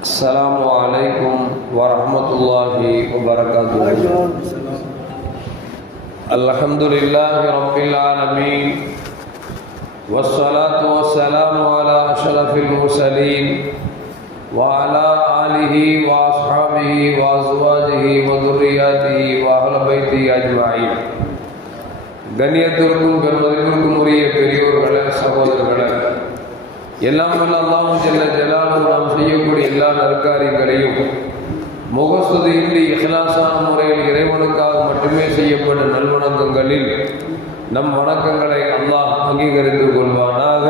السلام عليكم ورحمة الله وبركاته الحمد لله رب العالمين والصلاة والسلام على أشرف المرسلين وعلى آله وأصحابه وأزواجه وذرياته وأهل بيته أجمعين கண்ணியத்திற்கும் பெருமதிப்பிற்கும் உரிய பெரியோர்களே சகோதரர்களே எல்லாம் வல்ல அல்லாஹும் செல்ல ஜலாலும் நாம் செய்யக்கூடிய எல்லா நற்காரியங்களையும் முகஸ்துதியின்றி இஹ்லாசான முறையில் இறைவனுக்காக மட்டுமே செய்யப்பட்ட நல்வணக்கங்களில் நம் வணக்கங்களை அல்லாஹ் அங்கீகரித்துக் கொள்வானாக.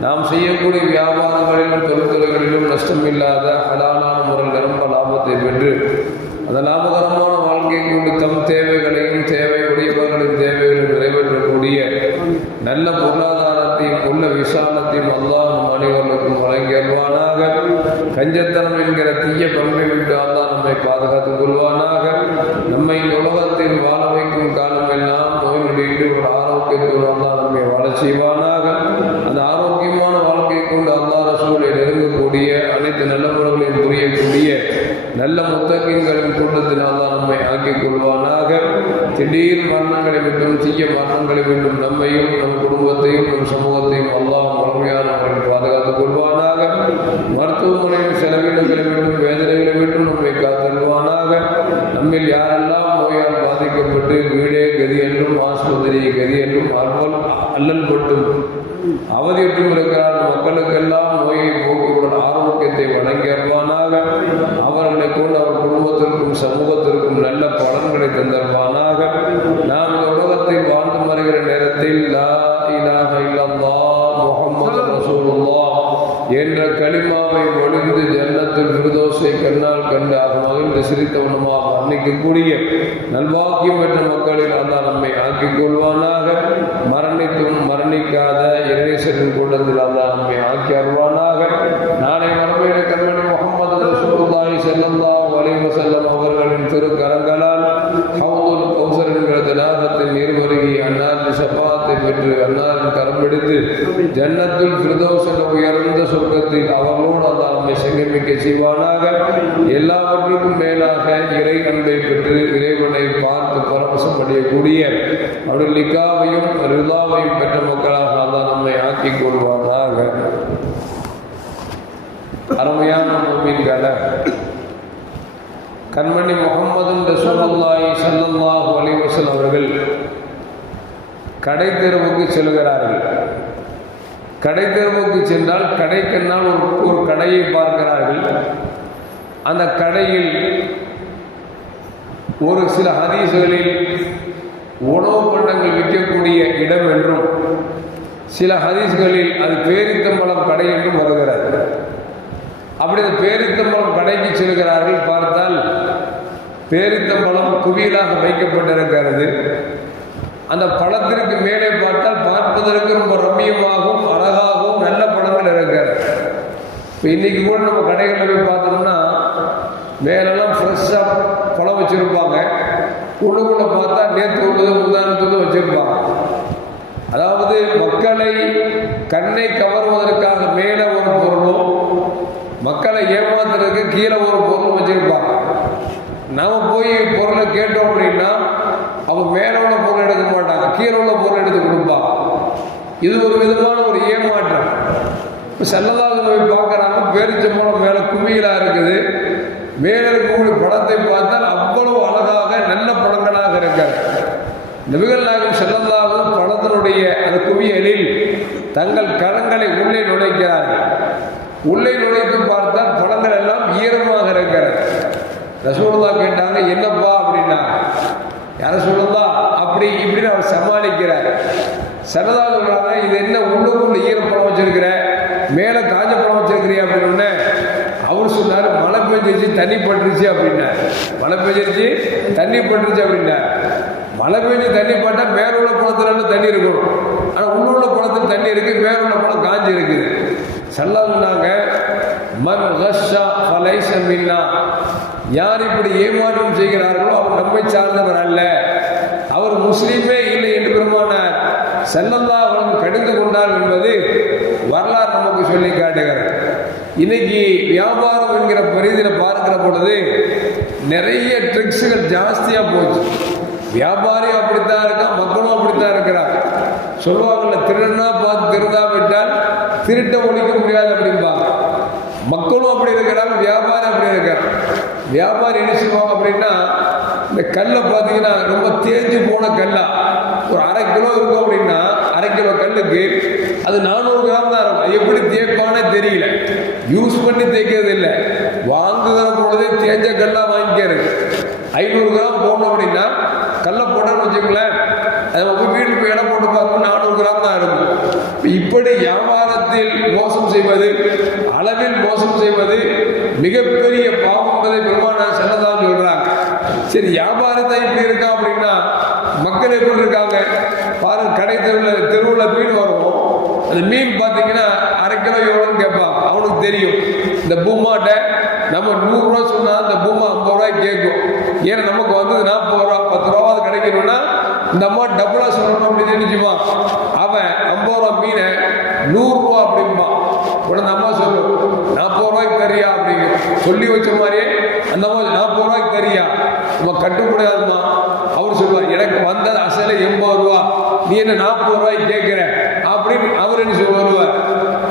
நாம் செய்யக்கூடிய வியாபாரங்களிலும் தொழில்துறைகளிலும் நஷ்டமில்லாத ஹலாலான முறையில் நிரம்ப லாபத்தை பெற்று அந்த லாபகரமான வாழ்க்கை கொண்டு தம் தேவைகளையும் தேவையுடையவர்களின் தேவைகளையும் நிறைவேற்றக்கூடிய நல்ல பொருளாதாரத்தையும் உள்ள விசாலத்தையும் அல்லாஹ் நம் அனைவர்களுக்கும் வழங்கி அல்வானாக கஞ்சத்தனம் என்கிற தீய பண்பை விட்டு அல்லாஹ் நம்மை பாதுகாத்துக் கொள்வானாக. நம்மை இந்த உலகத்தில் வாழ வைக்கும் காலம் எல்லாம் நோயினுடைய ஒரு ஆரோக்கியத்தோடு அல்லாஹ் நம்மை வாழ செய்வானாக. அந்த ஆரோக்கியமான வாழ்க்கை கொண்டு அல்லாஹ் ரசூலை நெருங்கக்கூடிய அனைத்து நல்ல முறைகளையும் புரியக்கூடிய நல்ல முத்தகின்களின் கூட்டத்தில் அல்லாஹ் நம்மை ஆக்கிக் கொள்வானாக. திடீர் மரணங்களை விட்டும் தீய மரணங்களை விட்டும் நம்மையும் நம் குடும்பத்தையும் நம் சமூகத்தையும் அல்லாஹ் முழுமையான முறையில் பாதுகாத்துக் கொள்வானாக. மருத்துவமனையில் செலவினங்களை விட்டும் வேதனைகளை விட்டும் நம்மை காத்தல்வானாக நம்மில் யாரெல்லாம் நோயால் பாதிக்கப்பட்டு வீடே கதி என்றும் ஆஸ்பத்திரி கதி என்றும் அல்லல் பட்டும் அவதியற்றும் இருக்கிறார் மக்களுக்கெல்லாம் நல்ல பலன்களை தந்தருவானாக. நாம் இந்த உலகத்தில் வாழ்ந்து மறைகிற நேரத்தில் லா என்ற களிமாவை ஒளிந்து ஜன்னத்தில் விருதோசை கண்ணால் கண்டு அவர் மகிழ்ந்து சிரித்தவனுமாக அன்னைக்கக்கூடிய நல்வாக்கியம் பெற்ற மக்களில் அல்லாஹ் நம்மை ஆக்கிக் கொள்வானாக. மரணித்தும் மரணிக்காத இரணேசரின் கூட்டத்தில் அல்லாஹ் நம்மை ஆக்கி அருவானாக நாளை மரபையில கண்மணி முகமது ரசூலுல்லாஹி ஸல்லல்லாஹு அலைஹி வஸல்லம் அவர்களின் திருக்கரங்களால். ஹவுதுல் கௌசர் என்கிற தடாகத்தின் நீர்வருகி அன்னாரின் ஷபாத்தை பெற்று அன்னாரின் கரம் எடுத்து ஜன்னத்தில் ஃபிர்தௌஸ் என்ற உயர்ந்த சொர்க்கத்தில் அவர்களோடு அந்த நம்மை சங்கமிக்க செய்வானாக. எல்லாவற்றுக்கும் மேலாக இறை அன்பை பெற்று இறைவனை பார்த்து பரவசம் அடையக்கூடிய அவருடைய லிக்காவையும் ரிதாவையும் பெற்ற மக்களாக அதான் நம்மை ஆக்கிக் கொள்வானாக. அருமையான மூமின்களை கண்மணி முகமது ரசூலுல்லாஹி ஸல்லல்லாஹு அலைஹி வஸல்லம் அவர்கள் கடை தெருவுக்கு செல்கிறார்கள். கடை தெருவுக்கு சென்றால் கடைக்கென்னால் ஒரு ஒரு கடையை பார்க்கிறார்கள். அந்த கடையில் ஒரு சில ஹதீசுகளில் உணவு பண்டங்கள் விற்கக்கூடிய இடம் என்றும் சில ஹதீஸ்களில் அது பேரித்தம்பழம் கடை என்றும் வருகிறது. அப்படி அந்த பேரித்தம்பழம் கடைக்கு செல்கிறார்கள் பார்த்தால் பேரித்தம்பழம் குவியலாக வைக்கப்பட்டிருக்கிறது. அந்த படத்திற்கு மேலே பார்த்தால் பார்ப்பதற்கு ரொம்ப ரம்மியமாகவும் அழகாகவும் நல்ல படங்கள் இருக்கிறது இப்போ இன்னைக்கு கூட நம்ம கடைகளில் போய் பார்த்தோம்னா மேலெல்லாம் ஃப்ரெஷ்ஷாக பழம் வச்சுருப்பாங்க. உள்ளுக்குள்ளே பார்த்தா நேற்று உள்ளது முந்தானத்துக்கு வச்சுருப்பாங்க. அதாவது மக்களை கண்ணை கவர்வதற்காக மேலே ஒரு பொருளும் மக்களை ஏமாத்துறதுக்கு கீழே ஒரு பொருள் வச்சுருப்பாங்க. நாம் போய் பொருளை கேட்டோம் அப்படின்னா அவங்க மேலே உள்ள பொருள் எடுக்க மாட்டாங்க. கீழே உள்ள பொருள் எடுத்து கொடுப்பாங்க இது ஒரு விதமான ஒரு ஏமாற்றம். இப்போ செல்லதாக போய் பார்க்குறாங்க. பேரிச்சம்பளம் மேலே குமியலாக இருக்குது. மேலே இருக்கக்கூடிய படத்தை பார்த்தால் அவ்வளவு அழகாக நல்ல படங்களாக இருக்கிறது நபிகள் நாயகம் செல்லல்லாகவும் அந்த குவியலில் தங்கள் கரங்களை உள்ளே நுழைக்கிறார்கள் உள்ளே நுழைத்து பார்த்தால் பழங்கள் எல்லாம் ஈரமாக இருக்கிறது ரசூலுல்லா கேட்டாங்க என்னப்பா அப்படின்னா யார சொல்லுதா அப்படி இப்படின்னு அவர் சமாளிக்கிறார் சரதா சொல்றாங்க இது என்ன உள்ளுக்குள்ள ஈரப்பழம் வச்சிருக்கிற மேலே காஞ்ச பழம் வச்சிருக்கிறியா அப்படின்னு அவர் சொன்னார் மழை பெஞ்சிருச்சு தண்ணி பட்டுருச்சு அப்படின்னார் மழை பெஞ்சிருச்சு தண்ணி பட்டுருச்சு அப்படின்னா மழை பெஞ்சு தண்ணி பட்டால் மேலுள்ள குளத்துல தண்ணி இருக்கும். ஆனால் உள்ள உள்ள குளத்தில் தண்ணி இருக்கு மேலுள்ள குளம் காஞ்சி இருக்குது சொன்னாங்க மன் கஷா ஃபலைஸ மின்னா. யார் இப்படி ஏமாற்றம் செய்கிறார்களோ அவர் நம்மை சார்ந்தவர் அல்ல. அவர் முஸ்லீமே இல்லை என்று பெருமானார் செல்லல்லா அவன் கடிந்து கொண்டார் என்பது வரலாறு நமக்கு சொல்லி காட்டுகிறார் இன்னைக்கு வியாபாரம் என்கிற பரிதியில் பார்க்கிற பொழுது நிறைய ட்ரிக்ஸுகள் ஜாஸ்தியாக போச்சு. வியாபாரியும் அப்படித்தான் இருக்கான் மக்களும் அப்படித்தான் இருக்கிறாங்க. சொல்லுவாங்கல்ல திருடனா பார்த்து திருடா விட்டால் திருட்ட ஒழிக்க முடியாது அப்படிம்பாங்க. மக்களும் அப்படி இருக்கிறாங்க வியாபாரி அப்படி இருக்கிறாங்க. வியாபாரி என்ன செய்வாங்க அப்படின்னா இந்த கல்லை பார்த்தீங்கன்னா ரொம்ப தேஞ்சு போன கல்லா. ஒரு அரை கிலோ இருக்கும் அப்படின்னா அரை கிலோ கல்லுக்கு அது நானூறு கிராம் தான் இருக்கும். எப்படி தேய்ப்பானே தெரியல. யூஸ் பண்ணி தேய்க்கிறது இல்லை. வாங்குகிற பொழுதே தேஞ்ச கல்லாக வாங்கிக்கிறது. ஐநூறு கிராம் போடணும் அப்படின்னா கல்லை போட்டோன்னு வச்சுக்கோங்களேன். அது உங்கள் வீட்டுக்கு போய் இடம் போட்டு பார்க்கும் நானூறு கிராம் தான் இருக்கும். இப்படி வியாபாரத்தில் மோசம் செய்வது அளவில் மோசம் செய்வது மிகப்பெரிய பாவம் என்பதை பெருமான செல்லதான் சொல்கிறாங்க சரி வியாபாரத்தை இப்படி இருக்கா அப்படின்னா மக்கள் எப்படி இருக்காங்க பாருங்க கடை தெருவில் தெருவில் மீன் வரும். அந்த மீன் பார்த்தீங்கன்னா அரை கிலோ எவ்வளோன்னு கேட்பான். அவனுக்கு தெரியும். இந்த பூமாட்ட நம்ம நூறுரூவா சொன்னால் அந்த பூமா ஐம்பது ரூபாய்க்கு கேட்கும். ஏன்னா நமக்கு வந்தது நாற்பது ரூபா பத்து ரூபாவது கிடைக்கணும்னா இந்த அம்மா டபுளாக சொல்லணும் அப்படின்னு நினைச்சுமா அவன் ஐம்பது ரூபா மீனை நூறுரூவா அப்படிம்பான் உடனே அம்மா சொல்லும் நாற்பது ரூபாய்க்கு தெரியா அப்படிங்க சொல்லி வச்ச மாதிரியே அந்த அம்மா நாற்பது ரூபாய்க்கு தெரியா நம்ம கட்டுப்படாதுமா. சொல்லுவார் எனக்கு வந்தது அசல எண்பது ரூபா. நீ என்ன நாற்பது ரூபாய்க்கு கேட்குற? அப்படின்னு அவர் என்ன சொல்லுவார்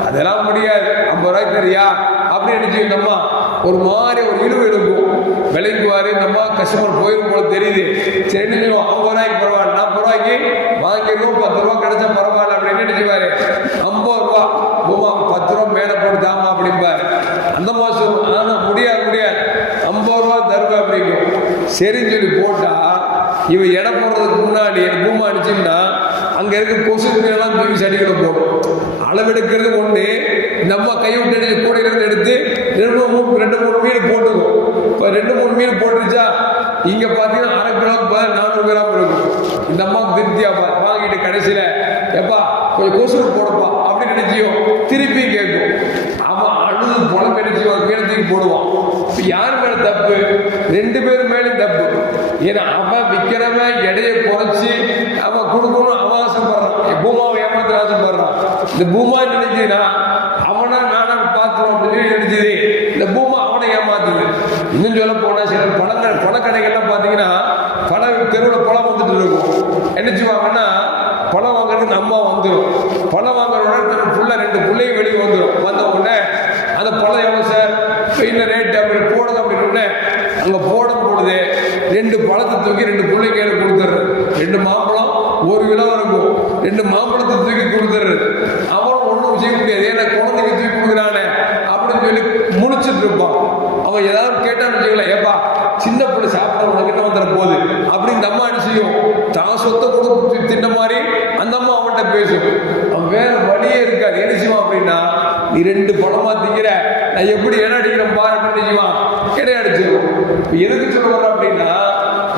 அதெல்லாம் முடியாது. ஐம்பது ரூபாய்க்கு தெரியா? அப்படின்னு நினைச்சு அம்மா ஒரு மாதிரி ஒரு இழுவு இருக்கும். விலைக்குவாரு இந்த கஸ்டமர் போயிடும் போல தெரியுது. சரி ஐம்பது ரூபாய்க்கு பரவாயில்ல. நாற்பது ரூபாய்க்கு வாங்கிடுவோம் பத்து ரூபா கிடைச்சா பரவாயில்ல. அப்படின்னு நினைச்சுவாரு ஐம்பது ரூபா பூமா பத்து ரூபா மேலே போட்டு தாமா அப்படிம்பாரு அந்த மாதம் ஆனால் முடியாது முடியாது ஐம்பது ரூபா தருவா அப்படிங்கும் சரின்னு சொல்லி போட்டா இவன் எடை போடுறதுக்கு முன்னாடி பூமா அடிச்சோம்னா அங்கே இருக்க கொசுக்கெல்லாம் எல்லாம் தூக்கி சடிகளை போடும் அளவெடுக்கிறது ஒன்று நம்ம கைவிட்டு கை விட்டு இருந்து எடுத்து ரெண்டு மூணு ரெண்டு மூணு மீன் போட்டுக்கும். இப்போ ரெண்டு மூணு மீன் போட்டுருச்சா இங்கே பார்த்தீங்கன்னா அரை கிராம் நானூறு கிராம் இருக்கும். இந்த அம்மா திருப்தியா வாங்கிட்டு கடைசியில் எப்பா கொஞ்சம் கொசு போடப்பா அப்படின்னு நினைச்சியோ திருப்பி கேட்கும். அவன் அழுது புலம் நினைச்சி ஒரு மீனத்துக்கு தூக்கி போடுவான். இப்போ யார் மேலே தப்பு? ரெண்டு பேரும் மேலே தப்பு. ஏன்னா அவன் விற்கிறவன் எடையை குறைச்சி அவன் கொடுக்கணும் அவன் ஆசைப்படுறான். பூமாவை ஏமாத்திர ஆசைப்படுறான். இந்த பூமா நினைச்சுன்னா அவனை நானா பார்க்கணும் அப்படின்னு நினைச்சது. இந்த பூமா அவனை ஏமாத்துது. இன்னும் சொல்ல போனா சில பழங்கள் பணக்கடைகள்லாம் பார்த்தீங்கன்னா பணம் தெருவில் பழம் வந்துட்டு இருக்கும். என்னச்சுவாங்கன்னா பழம் வாங்குறதுக்கு இந்த அம்மா வந்துடும் பழம் வாங்குற உடனே புள்ள ரெண்டு பிள்ளையும் வெளியே வந்துடும் வந்த உடனே அந்த பழம் எவ்வளோ சார் என்ன ரேட்டு அப்படி போடுங்க அப்படின்னு அங்கே போ தூக்கி ரெண்டு பிள்ளை கையில கொடுத்துரு. ரெண்டு மாம்பழம் ஒரு விழா இருக்கும். ரெண்டு மாம்பழத்தை தூக்கி கொடுத்துரு. அவன் ஒன்றும் செய்ய முடியாது. ஏன்னா குழந்தைங்க தூக்கி கொடுக்குறானே அப்படின்னு சொல்லி முழிச்சிட்டு இருப்பான். அவன் ஏதாவது கேட்டான்னு வச்சுக்கலாம் ஏப்பா சின்ன பிள்ளை சாப்பிட உனக்கு என்ன வந்துட போகுது? அப்படின்னு இந்த அம்மா என்ன செய்யும்? தான் சொத்தை கொடுத்து தின்ன மாதிரி அந்த அம்மா அவன்கிட்ட பேசும். அவன் வேற வழியே இருக்காது. என்ன செய்வான் அப்படின்னா நீ ரெண்டு பழமா திங்கிற. நான் எப்படி இடம் அடிக்கிறேன் பாரு. அப்படின்னு செய்வான்? இடம் எதுக்கு சொல்ல வர்றேன் அப்படின்னா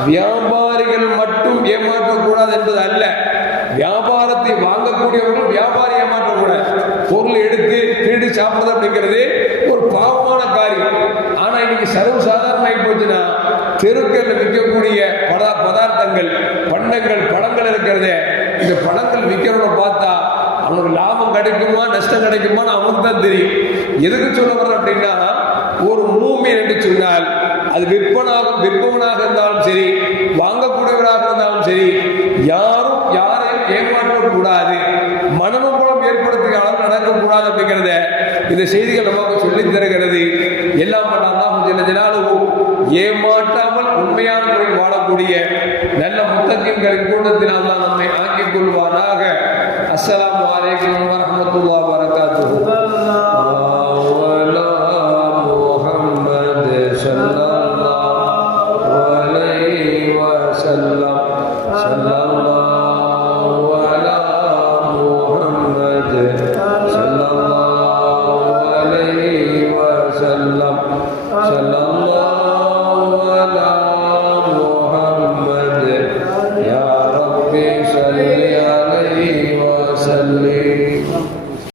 வியாபாரிகள் மட்டும் ஏமாற்றக்கூடாது என்பது அல்ல. வியாபாரத்தை வாங்கக்கூடியவர்கள் வியாபாரி ஏமாற்றக்கூடாது. பொருள் எடுத்து திருடி சாப்பிடுறது அப்படிங்கிறது ஒரு பாவமான காரியம். ஆனா இன்னைக்கு சர்வ சாதாரண ஆகி போச்சுன்னா தெருக்கல்ல விற்கக்கூடிய பதா பதார்த்தங்கள் பண்டங்கள் பழங்கள் இருக்கிறதே இந்த பழங்கள் விற்கிறவங்க பார்த்தா அவனுக்கு லாபம் கிடைக்குமா நஷ்டம் கிடைக்குமான்னு அவனுக்கு தான் தெரியும். எதுக்கு சொல்ல வர்றேன் அப்படின்னா ஒரு மூமி என்று சொன்னால் அது விற்பனாக விற்பவனாக இருந்தாலும் சரி வாங்கக்கூடியவராக இருந்தாலும் சரி யாரும் யாரையும் ஏமாற்றக்கூடாது மனநம்பலம் ஏற்படுத்திய அளவு நடக்கக்கூடாது அப்படிங்கிறத இந்த செய்திகள் நமக்கு சொல்லி தருகிறது. எல்லாம் பண்ணாலும் சில தினாலும் ஏமாற்றாமல் உண்மையான முறையில் வாழக்கூடிய நல்ல முத்தக்கின்களின் கூட்டத்தில் தான் நம்மை ஆக்கிக் கொள்வானாக. அஸ்லாம் வலைக்கம் வரமத்துல்லா வரகாத்து